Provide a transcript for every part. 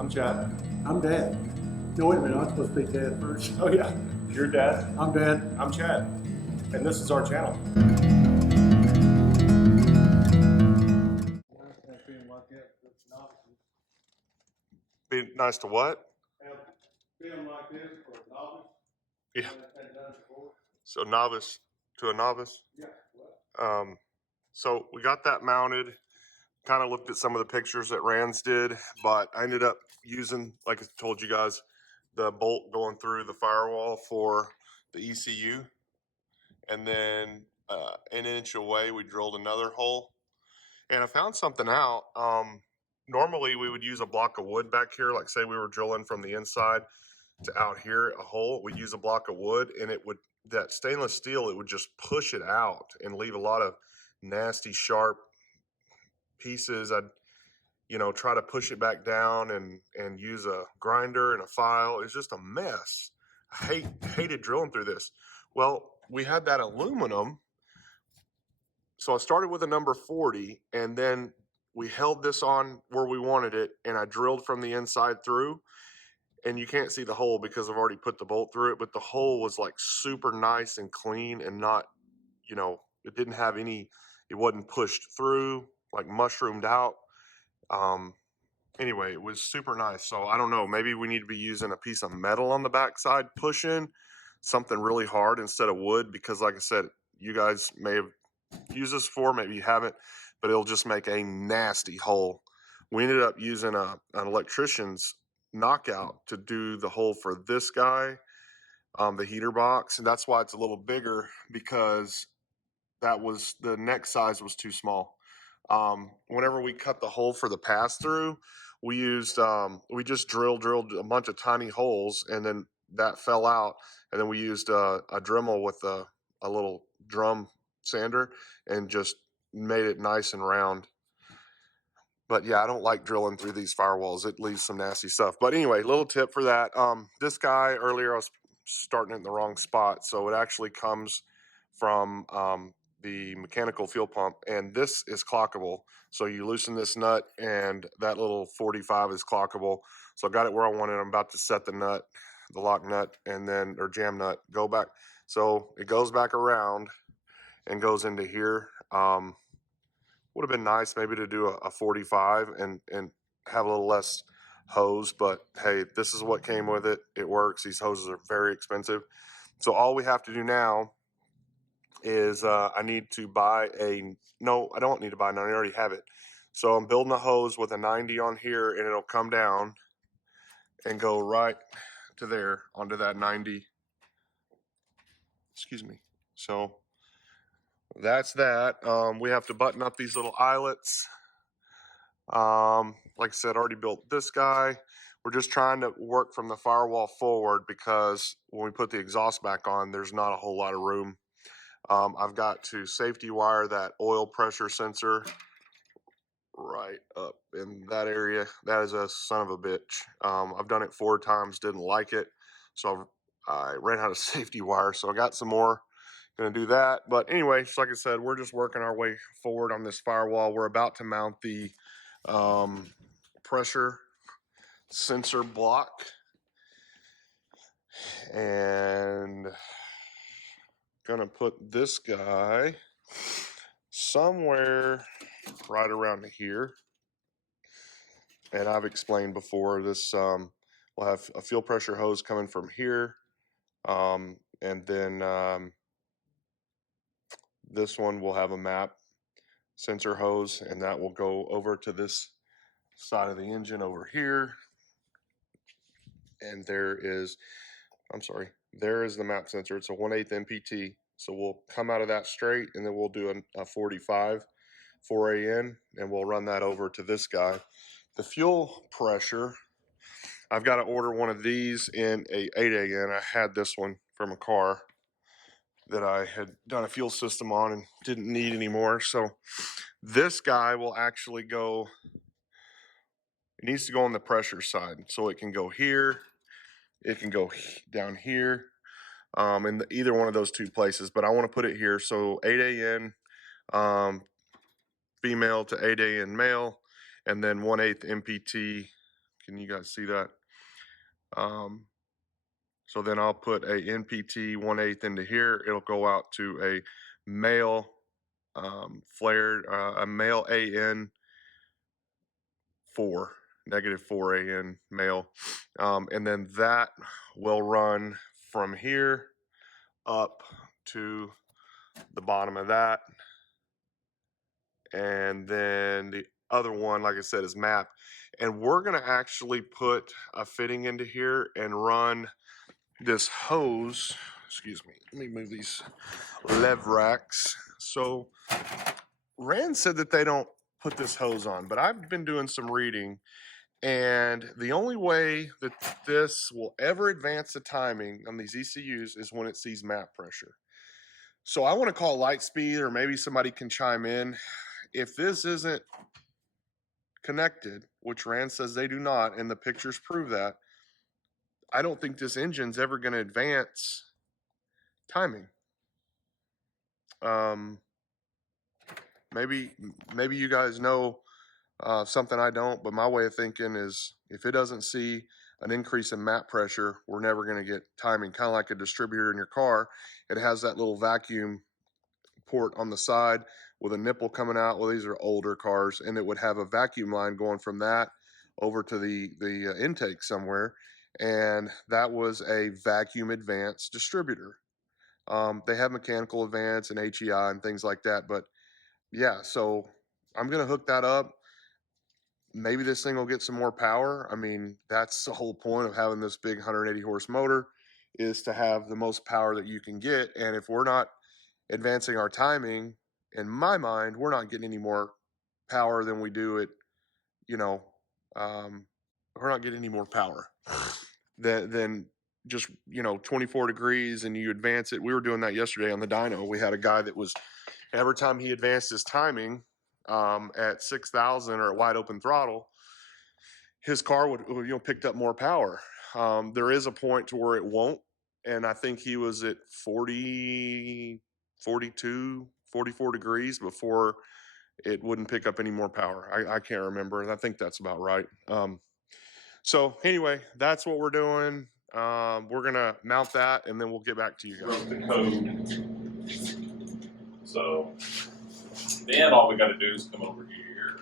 I'm Chad. I'm Dad. No, wait a minute, I'm supposed to be Dad first. Oh yeah, you're Dad. I'm Dad. I'm Chad, and this is our channel. Be nice to what? Film like this for a novice. Yeah. So novice to a novice. Yeah. So we got that mounted. Kind of looked at some of the pictures that Rands did, but I ended up using, like I told you guys, the bolt going through the firewall for the ECU, and then an inch away we drilled another hole, and I found something out. Normally we would use a block of wood back here, like say we were drilling from the inside to out here a hole. We'd use a block of wood, and it would, that stainless steel, it would just push it out and leave a lot of nasty sharp pieces. I'd try to push it back down and use a grinder and a file. It's just a mess. I hated drilling through this. Well, we had that aluminum, so I started with a number 40, and then we held this on where we wanted it, and I drilled from the inside through, and you can't see the hole because I've already put the bolt through it, but the hole was like super nice and clean and not, it didn't have any, it wasn't pushed through, like mushroomed out. Anyway, it was super nice. So I don't know, maybe we need to be using a piece of metal on the backside, pushing something really hard instead of wood, because like I said, you guys may have used this before, maybe you haven't, but it'll just make a nasty hole. We ended up using an electrician's knockout to do the hole for this guy, the heater box, and that's why it's a little bigger, because that was, the neck size was too small. Whenever we cut the hole for the pass through, we used we just drilled a bunch of tiny holes, and then that fell out, and then we used a Dremel with a little drum sander and just made it nice and round. But yeah, I don't like drilling through these firewalls. It leaves some nasty stuff. But anyway, little tip for that. This guy earlier, I was starting it in the wrong spot, so it actually comes from the mechanical fuel pump, and this is clockable. So you loosen this nut, and that little 45 is clockable. So I got it where I wanted. I'm about to set the nut, the lock nut, and then, or jam nut, go back. So it goes back around and goes into here. Would have been nice maybe to do a 45 and have a little less hose, but hey, this is what came with it. It works. These hoses are very expensive. So all we have to do now is I need to buy no, I don't need to buy none. I already have it. So I'm building a hose with a 90 on here, and it'll come down and go right to there onto that 90. Excuse me. So that's that. We have to button up these little eyelets. Like I said, already built this guy. We're just trying to work from the firewall forward, because when we put the exhaust back on, there's not a whole lot of room. I've got to safety wire that oil pressure sensor right up in that area. That is a son of a bitch. I've done it 4 times, didn't like it, so I ran out of safety wire, so I got some more. Gonna do that. But anyway, just like I said, we're just working our way forward on this firewall. We're about to mount the pressure sensor block, and gonna put this guy somewhere right around here. And I've explained before, this we'll have a fuel pressure hose coming from here, and then this one will have a map sensor hose, and that will go over to this side of the engine over here. And there is, I'm sorry, there is the map sensor. It's a 1/8 MPT. So we'll come out of that straight, and then we'll do a 45 4AN, and we'll run that over to this guy. The fuel pressure, I've got to order one of these in a 8AN. I had this one from a car that I had done a fuel system on and didn't need anymore. So this guy will actually go, it needs to go on the pressure side. So it can go here, it can go down here, in either one of those 2 places. But I want to put it here. So 8AN female to 8AN male, and then 1/8 MPT. Can you guys see that? So then I'll put a NPT 1/8 into here. It'll go out to a male flared, a male AN 4, -4 AN male. And then that will run from here up to the bottom of that. And then the other one, like I said, is map. And we're going to actually put a fitting into here and run this hose. Excuse me. Let me move these lev racks. So Rand said that they don't put this hose on, but I've been doing some reading, and the only way that this will ever advance the timing on these ECUs is when it sees map pressure. So I want to call Lightspeed, or maybe somebody can chime in. If this isn't connected, which Rand says they do not, and the pictures prove that, I don't think this engine's ever going to advance timing. Maybe you guys know something I don't, but my way of thinking is if it doesn't see an increase in map pressure, we're never going to get timing. Kind of like a distributor in your car. It has that little vacuum port on the side with a nipple coming out. Well, these are older cars, and it would have a vacuum line going from that over to the intake somewhere, and that was a vacuum advance distributor. They have mechanical advance and HEI and things like that, but yeah, so I'm gonna hook that up. Maybe this thing will get some more power. I mean, that's the whole point of having this big 180 horse motor, is to have the most power that you can get. And if we're not advancing our timing, in my mind, we're not getting any more power than we do at, you know, we're not getting any more power than just, 24 degrees and you advance it. We were doing that yesterday on the dyno. We had a guy that was, every time he advanced his timing at 6,000 or at wide open throttle, his car would picked up more power. There is a point to where it won't, and I think he was at 40, 42, 44 degrees before it wouldn't pick up any more power. I can't remember. I think that's about right. So anyway, that's what we're doing. We're gonna mount that, and then we'll get back to you guys. Wrote the code. So then all we got to do is come over here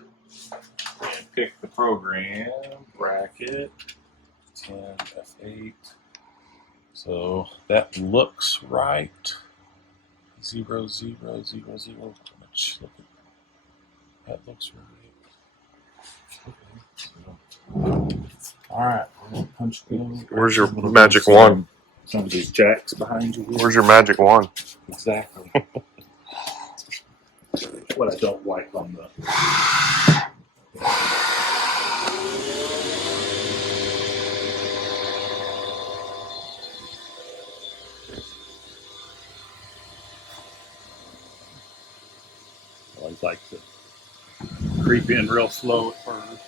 and pick the program bracket 10 F8. So that looks right. 0 0 0 0. Much. Look at that, looks right. All right, we're gonna punch those. Where's your magic wand? Some of these jacks behind you. Where's your magic wand? Exactly. What I don't like on the. I always like to creep in real slow at first.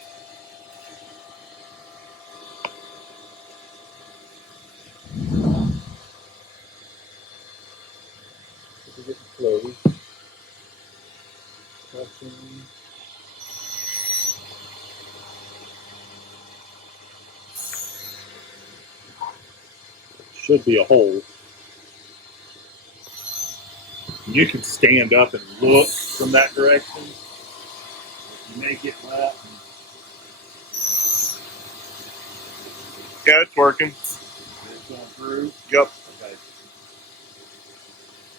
We're getting close. Pressing. Should be a hole. You can stand up and look from that direction. You may get wet. Yeah, it's working. It's going through. Yep. Okay.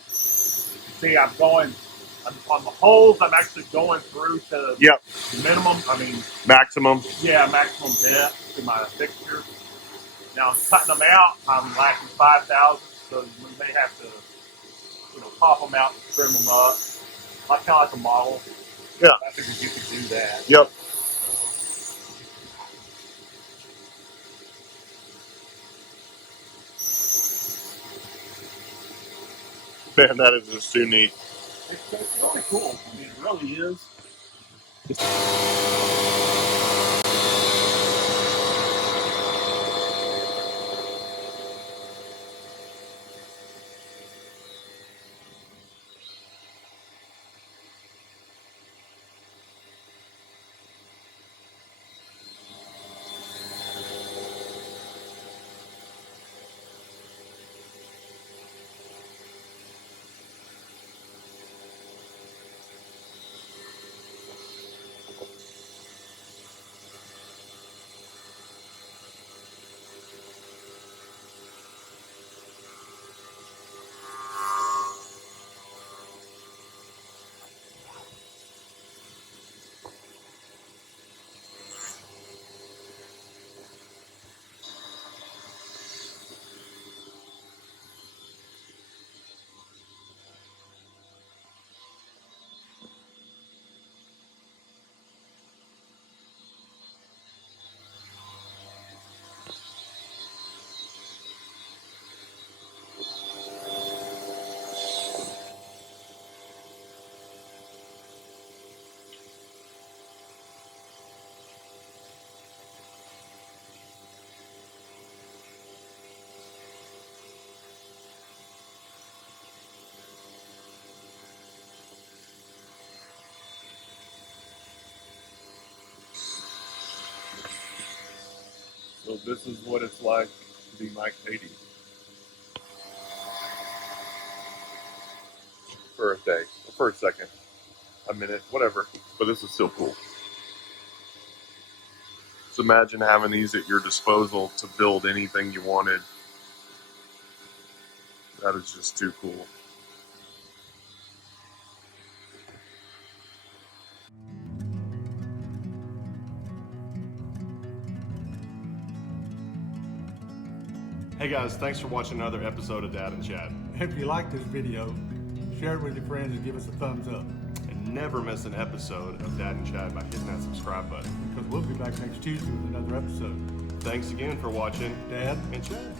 See, I'm on the holes, I'm actually going through to Yep. minimum, Maximum. yeah, maximum depth to my fixture. Now I'm cutting them out, I'm lacking 5,000, so we may have to, pop them out and trim them up. Kind of like a model. Yeah. I figured you could do that. Yep. Man, that is just too neat. It's really cool. I mean, it really is. So this is what it's like to be Mike Beatty. For a day, or for a second, a minute, whatever. But this is still cool. Just imagine having these at your disposal to build anything you wanted. That is just too cool. Hey guys, thanks for watching another episode of Dad and Chad. If you like this video, share it with your friends and give us a thumbs up. And never miss an episode of Dad and Chad by hitting that subscribe button. Because we'll be back next Tuesday with another episode. Thanks again for watching Dad and Chad.